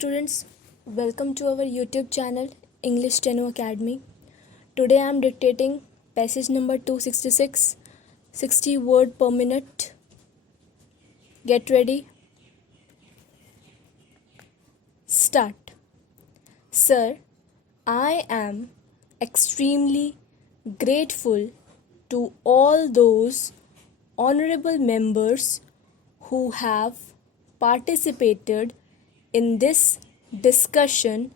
students, welcome to our YouTube channel English Steno Academy. Today I am dictating passage number 266, 60 word per minute. Get ready. Start. Sir, I am extremely grateful to all those honorable members who have participated in this discussion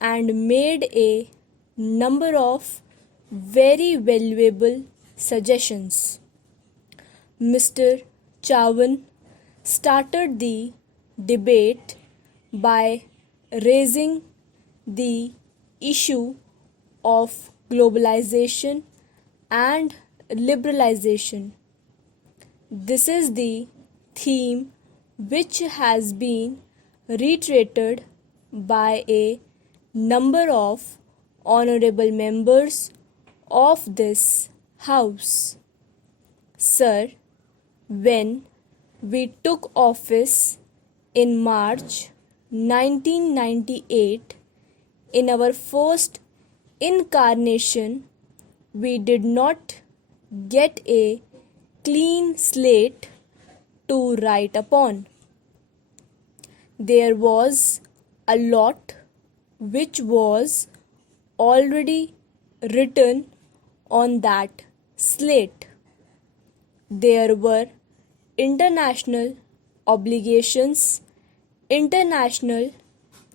and made a number of very valuable suggestions. Mr. Chavan started the debate by raising the issue of globalization and liberalization. This is the theme which has been reiterated by a number of honorable members of this House. Sir, when we took office in March 1998, in our first incarnation, we did not get a clean slate to write upon. There was a lot which was already written on that slate. There were international obligations, international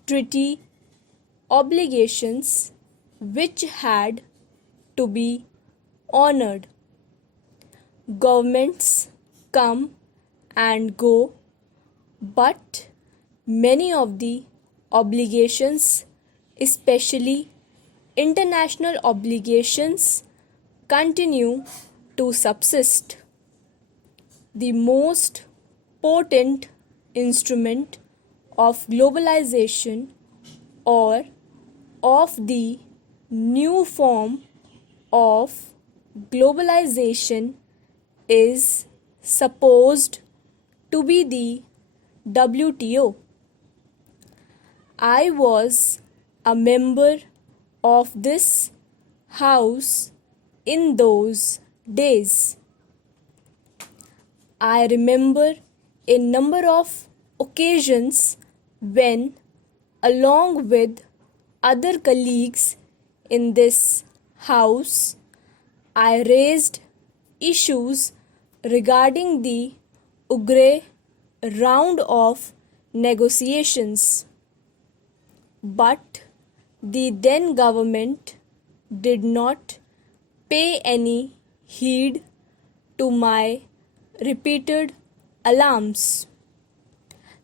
treaty obligations which had to be honored. Governments come and go, but many of the obligations, especially international obligations, continue to subsist. The most potent instrument of globalization or of the new form of globalization is supposed to be the WTO. I was a member of this House in those days. I remember a number of occasions when, along with other colleagues in this House, I raised issues regarding the Ugra round of negotiations. But the then government did not pay any heed to my repeated alarms.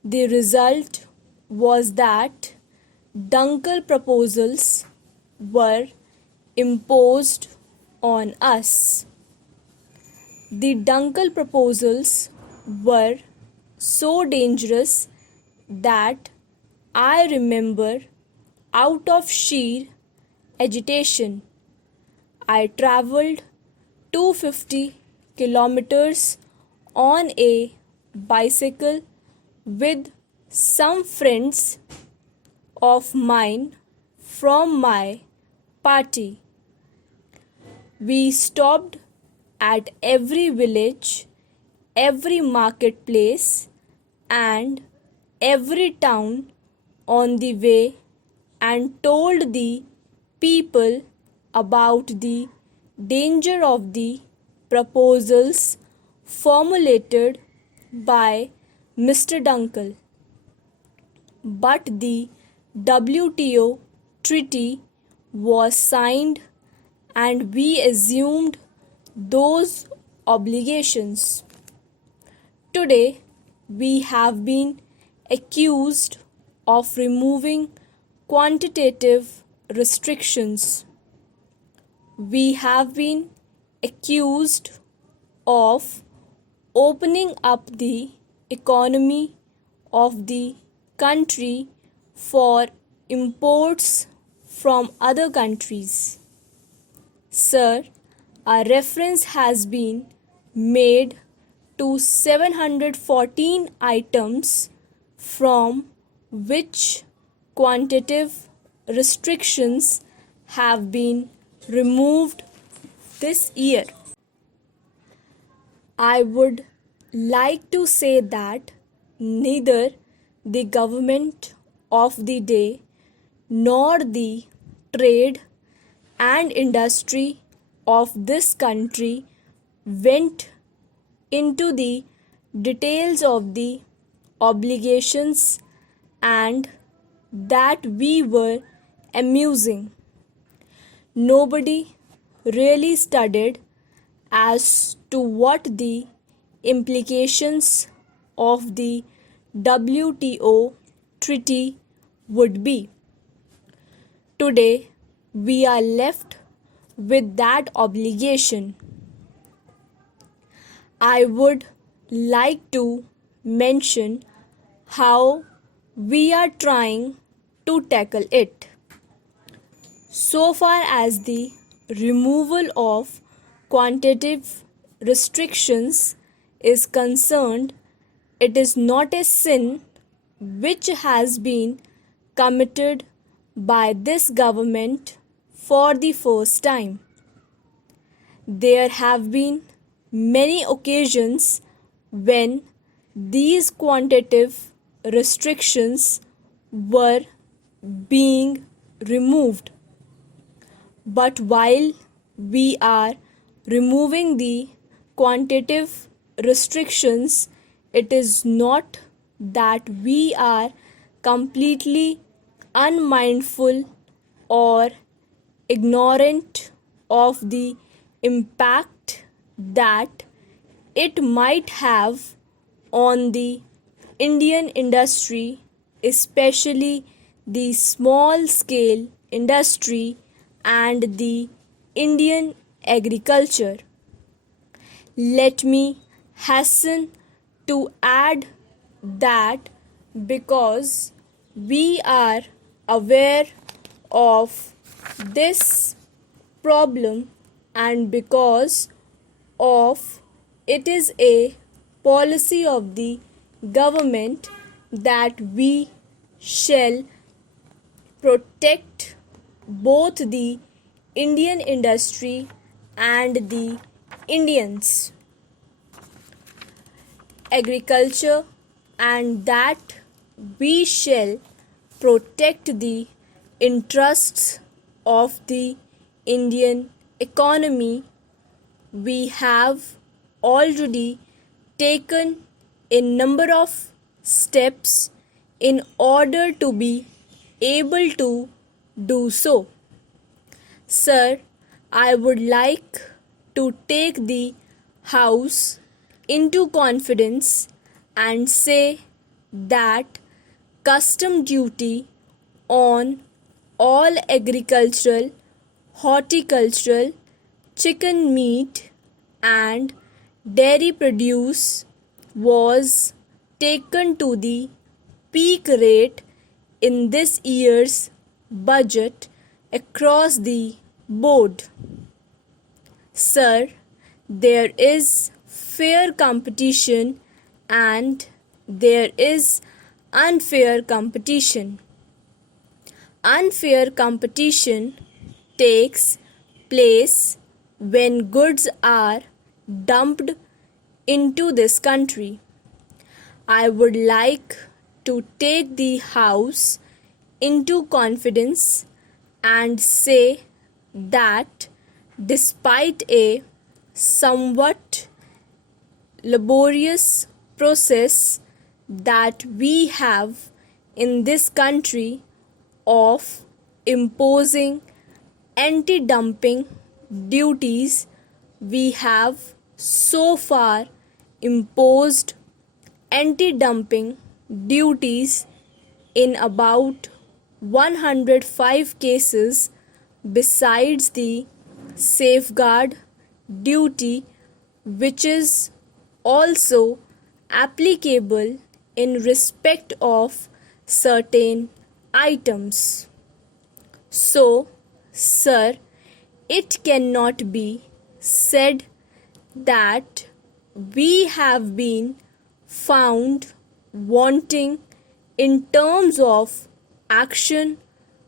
The result was that Dunkel proposals were imposed on us. The Dunkel proposals were so dangerous that I remember, out of sheer agitation, I travelled 250 kilometers on a bicycle with some friends of mine from my party. We stopped at every village, every marketplace, and every town on the way and told the people about the danger of the proposals formulated by Mr. Dunkel. But the WTO treaty was signed and we assumed those obligations. Today, we have been accused of removing quantitative restrictions. We have been accused of opening up the economy of the country for imports from other countries. Sir, a reference has been made to 714 items from which quantitative restrictions have been removed this year. I would like to say that neither the government of the day nor the trade and industry of this country went into the details of the obligations and that we were amusing. Nobody really studied as to what the implications of the WTO treaty would be. Today, we are left with that obligation. I would like to mention how we are trying to tackle it. So far as the removal of quantitative restrictions is concerned, it is not a sin which has been committed by this government for the first time. There have been many occasions when these quantitative restrictions were being removed. But while we are removing the quantitative restrictions, it is not that we are completely unmindful or ignorant of the impact that it might have on the Indian industry, especially the small scale industry and the Indian agriculture. Let me hasten to add that because we are aware of this problem and because of it is a policy of the government that we shall protect both the Indian industry and the Indians. Agriculture, and that we shall protect the interests of the Indian economy. We have already taken a number of steps in order to be able to do so. Sir, I would like to take the House into confidence and say that custom duty on all agricultural, horticultural, chicken meat and dairy produce was taken to the peak rate in this year's budget across the board. Sir, there is fair competition and there is unfair competition. Unfair competition takes place when goods are dumped into this country. I would like to take the House into confidence and say that despite a somewhat laborious process that we have in this country of imposing anti-dumping duties, we have so far imposed anti-dumping duties in about 105 cases besides the safeguard duty, which is also applicable in respect of certain items. So, sir, it cannot be said that we have been found wanting in terms of action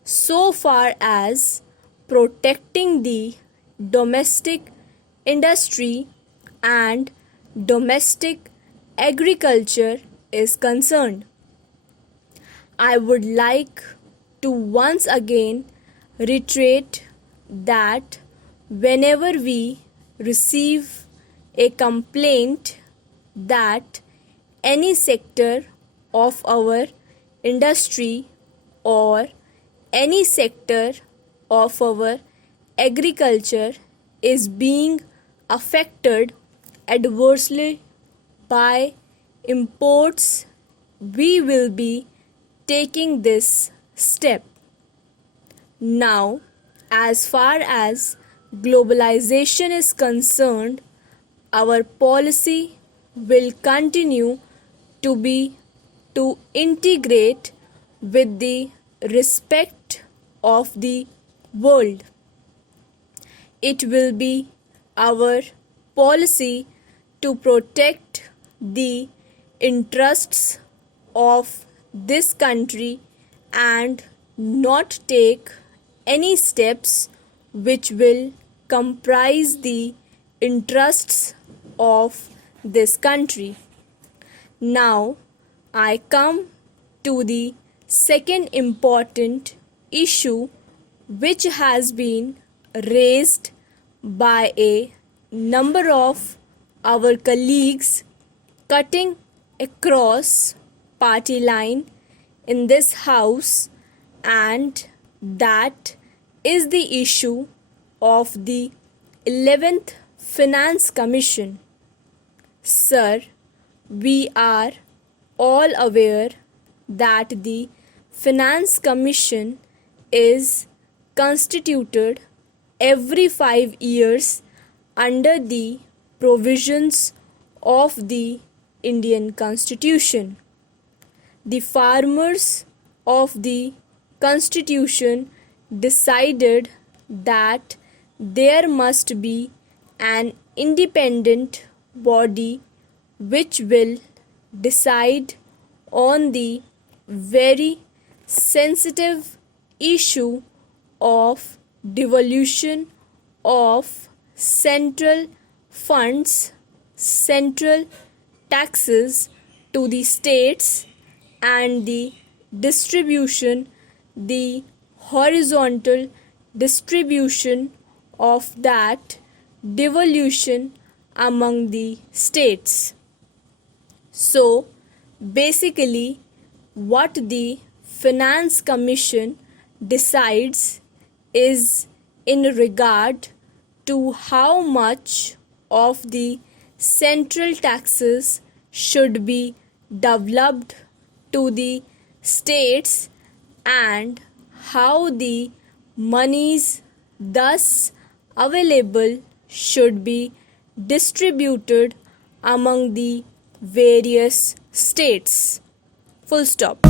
so far as protecting the domestic industry and domestic agriculture is concerned. I would like to once again reiterate that whenever we receive a complaint that any sector of our industry or any sector of our agriculture is being affected adversely by imports, we will be taking this step. Now, as far as globalization is concerned, our policy will continue to be to integrate with the respect of the world. It will be our policy to protect the interests of this country and not take any steps which will comprise the interests of this country. Now, I come to the second important issue which has been raised by a number of our colleagues cutting across party line in this house, and that is the issue of the 11th Finance Commission. Sir, we are all aware that the Finance Commission is constituted every 5 years under the provisions of the Indian Constitution. The farmers of the Constitution decided that there must be an independent body which will decide on the very sensitive issue of devolution of central funds, central taxes to the states, and the distribution, the horizontal distribution of that devolution among the states. So, basically, what the Finance Commission decides is in regard to how much of the central taxes should be developed to the states and how the monies thus available should be distributed among the various states. Full stop.